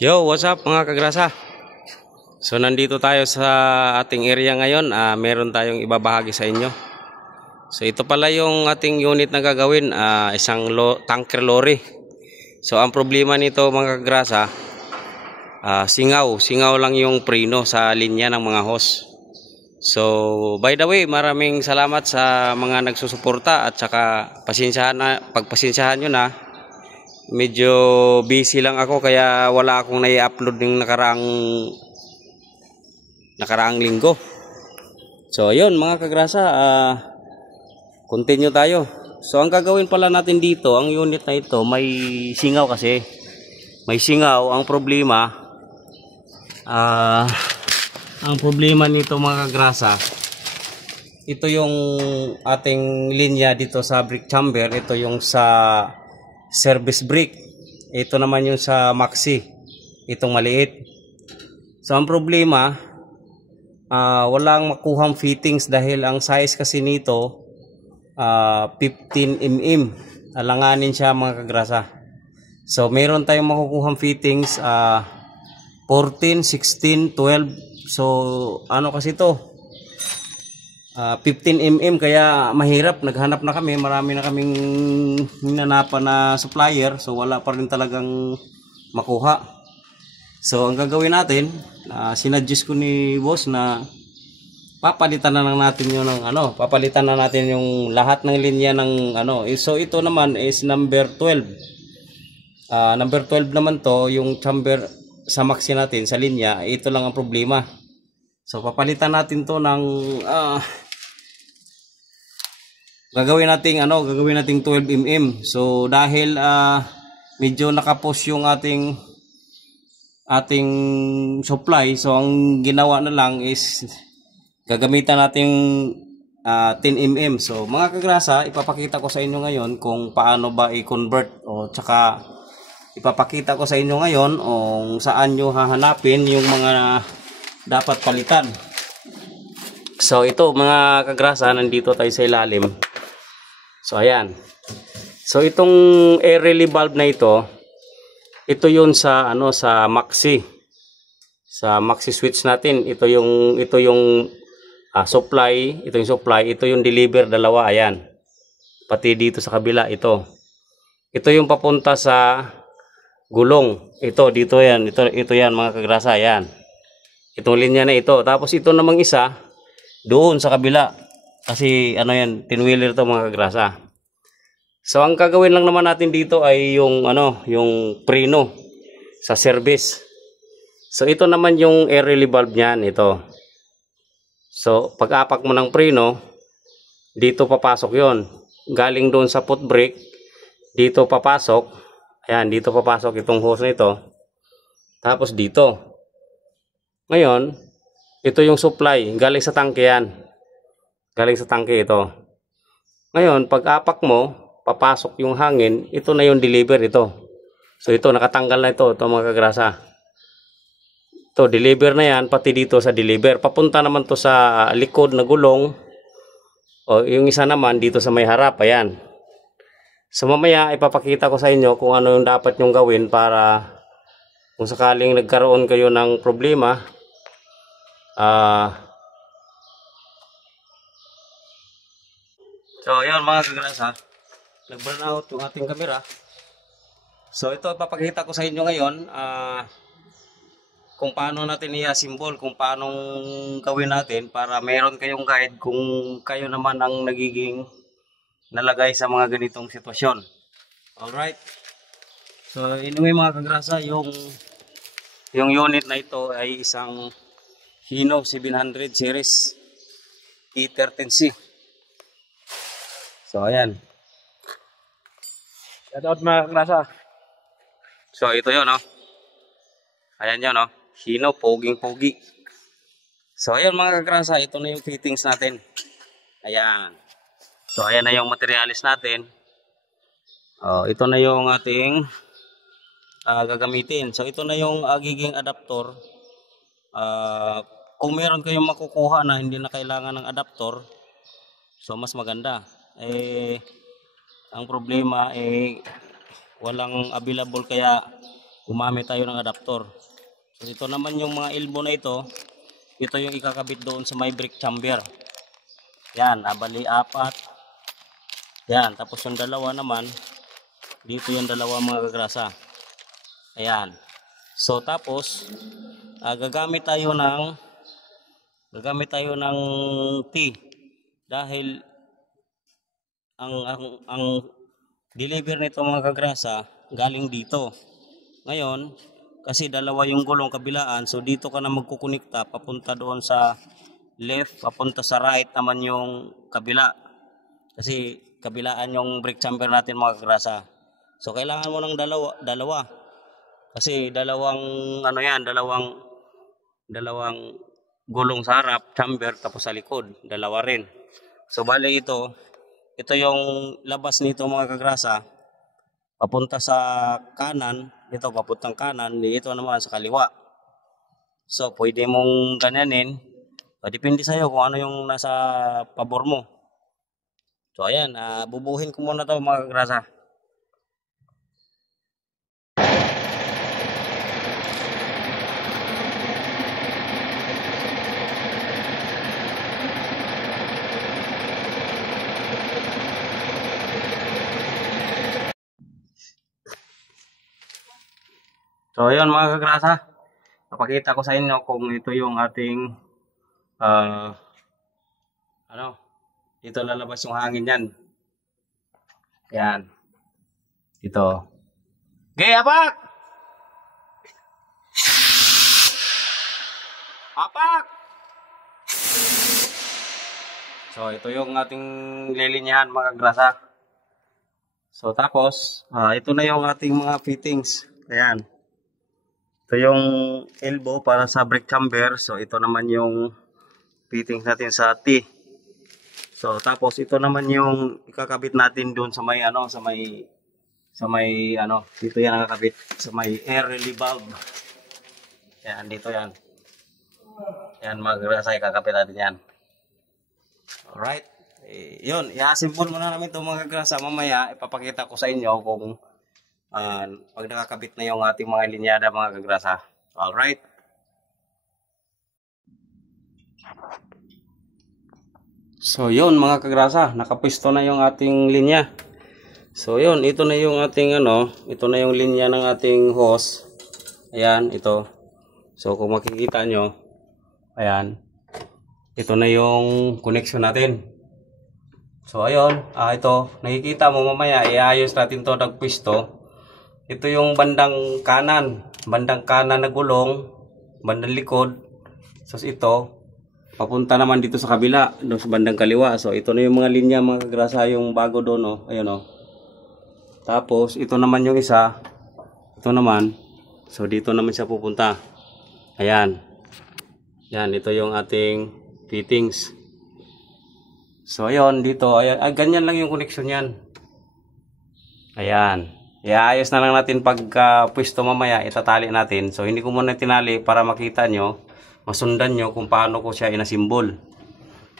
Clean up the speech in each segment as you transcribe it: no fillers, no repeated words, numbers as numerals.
Yo, what's up mga kagrasa? So nandito tayo sa ating area ngayon. Meron tayong ibabahagi sa inyo. So ito pala yung ating unit na gagawin, isang tanker lorry. So ang problema nito mga kagrasa, singaw lang yung preno sa linya ng mga hose. So by the way, maraming salamat sa mga nagsusuporta at saka pagpasensyahan nyo na. Medyo busy lang ako kaya wala akong nai-upload ng nakaraang linggo. So ayun mga kagrasa, continue tayo. So ang gagawin pala natin dito, ang unit na ito may singaw kasi. May singaw. Ang problema nito mga kagrasa, ito yung ating linya dito sa brake chamber, ito yung sa service brake, ito naman yung sa maxi, itong maliit. So ang problema, walang makuhang fittings dahil ang size kasi nito 15 mm. Alanganin siya mga kagrasa. So meron tayong makukuhang fittings 14, 16, 12. So ano kasi to, 15 mm, kaya mahirap. Naghanap na kami, marami na kaming hinanapan na supplier, so wala pa rin talagang makuha. So ang gagawin natin, sinadjust ko ni boss na papalitan na lang natin yung papalitan na natin yung lahat ng linya ng So ito naman is number 12. Number 12 naman to, yung chamber sa maxi natin sa linya. Ito lang ang problema. So papalitan natin to ng gagawin nating 12 mm. So dahil medyo nakapost yung ating supply, so ang ginawa na lang is gagamitan nating 10 mm. So mga kagrasa, ipapakita ko sa inyo ngayon kung paano ba i-convert, o tsaka ipapakita ko sa inyo ngayon kung saan nyo hahanapin yung mga dapat palitan. So ito mga kagrasa, nandito tayo sa ilalim. So ayan. So itong air relay valve na ito yun sa sa maxi. Sa maxi switch natin, ito yung supply, ito yung deliver, dalawa, ayan. Pati dito sa kabila ito. Ito yung papunta sa gulong. Dito yan, ito yan mga kagrasa, ayan. Itong linya na ito. Tapos ito namang isa doon sa kabila. Kasi yan, 10-wheeler to mga kagrasa. So ang gagawin lang naman natin dito ay yung yung preno sa service. So ito naman yung air relay valve niyan, ito. So pag-apak mo ng preno, dito papasok 'yon. Galing doon sa foot brake, dito papasok. Ayan, dito papasok itong hose na ito. Tapos dito. Ngayon, ito yung supply, galing sa tangke yan. Galing sa tangke ito. Ngayon, pag-apak mo, papasok yung hangin, ito na yung deliver ito. So ito, nakatanggal na ito mga kagrasa. Ito, deliver na yan, pati dito sa deliver. Papunta naman to sa likod na gulong. O yung isa naman dito sa may harap, ayan. So mamaya, ipapakita ko sa inyo kung ano yung dapat nyong gawin para kung sakaling nagkaroon kayo ng problema, so ayun mga kagrasa, nag-burn out yung ating camera. So ito papakita ko sa inyo ngayon kung paano natin i-assemble, kung paano gawin natin para meron kayong guide kung kayo naman ang nagiging nalagay sa mga ganitong sitwasyon. Alright. So anyway mga kagrasa, yung unit na ito ay isang Hino 700 series E13C. So ayan. Shout out mga kagrasa. So ito yun, ayan yun, Hino, poging-pogi. So ayan mga kagrasa, ito na yung fittings natin. Ayan. So ayan na yung materialis natin. Ito na yung ating gagamitin. So ito na yung giging adapter. Kung meron kayong makukuha na hindi na kailangan ng adapter, so mas maganda. Ang problema walang available, kaya gumamit tayo ng adapter. So ito naman yung mga elbow na ito yung ikakabit doon sa may brake chamber. Yan, bali 4. Yan, tapos yung dalawa naman dito, yung dalawa mga kagrasa. Ayan. So tapos gagamit tayo ng T dahil ang deliver nito mga kagrasa galing dito. Ngayon, kasi dalawa yung gulong kabilaan, so dito ka na magkukunikta papunta doon sa left, papunta sa right naman yung kabila. Kasi kabilaan yung brake chamber natin mga kagrasa. So kailangan mo ng dalawa. Kasi dalawang gulong sa harap, chamber, tapos sa likod, dalawa rin. So bali ito yung labas nito mga kagrasa, papunta sa kanan, dito papuntang kanan, dito naman sa kaliwa. So pwede mong ganyanin, depende sa'yo kung ano yung nasa pabor mo. So ayan, bubuhin ko muna to mga kagrasa. So ayun mga kagrasa, napakita ko sa inyo kung ito yung ating dito lalabas yung hangin yan. Yan. Ito. Okay, apak! Apak! So ito yung ating lilinyahan mga kagrasa. So tapos, ito na yung ating mga fittings. Ayan. Ito yung elbow para sa brake chamber. So ito naman yung fittings natin sa T. So tapos ito naman yung ikakabit natin doon sa may dito yan nakakabit sa may air relief valve. Yan, dito yan. Yan mga kagrasa, ikakabit natin yan. Alright. Yun, i-assemble muna namin ito mga kagrasa. Mamaya ipapakita ko sa inyo kung pag nakakabit na yung ating mga linyada mga kagrasa. Alright. So yun mga kagrasa, nakapwesto na yung ating linya. So yun, ito na yung ating ito na yung linya ng ating hose. Ayan, ito. So kung makikita nyo, ayan, ito na yung connection natin. So ayun, ito, nakikita mo mamaya, iayos natin to nagpwesto. Ito yung bandang kanan na gulong, bandang likod. So ito, papunta naman dito sa kabila, doon sa bandang kaliwa. So ito na yung mga linya mga kagrasa, yung bago doon, ayun. Tapos ito naman yung isa, ito naman. So dito naman siya pupunta. Ayan. Yan, ito yung ating fittings. So ayun, dito, ayan, ganyan lang yung connection yan. Ayan. Iayos na lang natin pagka pwesto mamaya, itatali natin. So hindi ko muna tinali para makita nyo, masundan nyo kung paano ko siya inasimbol.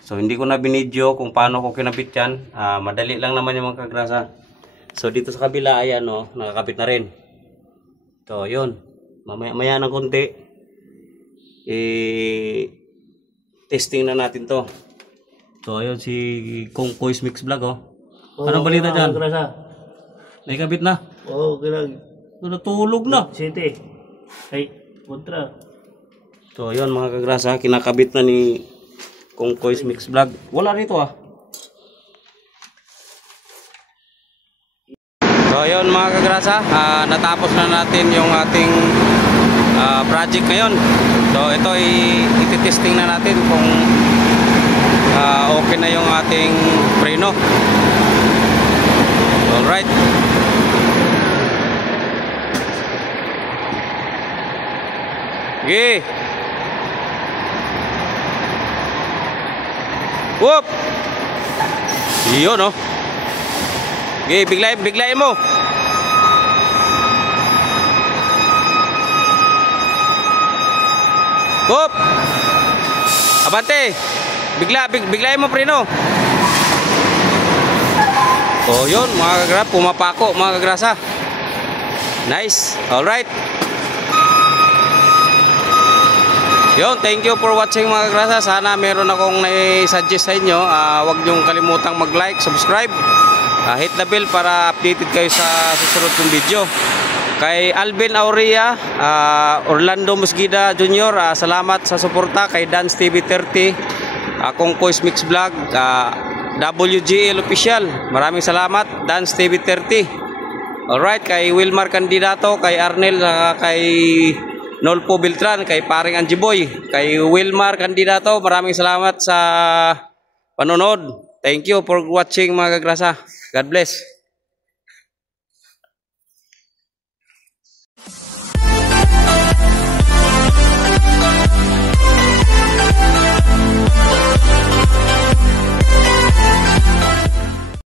So hindi ko na binidyo kung paano ko kinabit yan. Madali lang naman yung mga kagrasa. So dito sa kabila, ayan nakakabit na rin. So yun, mamaya ng konti, testing na natin to. So ayun si Kung Kois Mix Vlog Anong balita dyan? Nakikabit na? Oo, kailang. Natulog na. City. Ay, kontra. So ayun mga kagrasa, kinakabit na ni Kung Kois Mix Vlog. Wala rito So ayun mga kagrasa, natapos na natin yung ating project ngayon. So ito i-testing na natin kung okay na yung ating preno. Alright. Okay. Whoop. Yun Okay, biglayin mo. Whoop. Abante. Biglayin mo preno. Oh, yun mga kagrasa, pumapako mga kagrasa. Nice. Alright. Yun, thank you for watching mga kagrasa. Sana meron akong na-suggest sa inyo. Huwag niyong kalimutang mag-like, subscribe. Hit the bell para updated kayo sa susunod kong video. Kay Alvin Aurea, Orlando Musgida Jr., salamat sa suporta. Kay Dance TV 30, akong Kois Mix Vlog, WGL Official, maraming salamat. Dance TV 30. Alright, kay Wilmar Candidato, kay Arnel, kay Nolpo Beltran, kay paring Anjiboy, kay Wilmar Candidato, maraming salamat sa panonood. Thank you for watching mga kagrasa. God bless.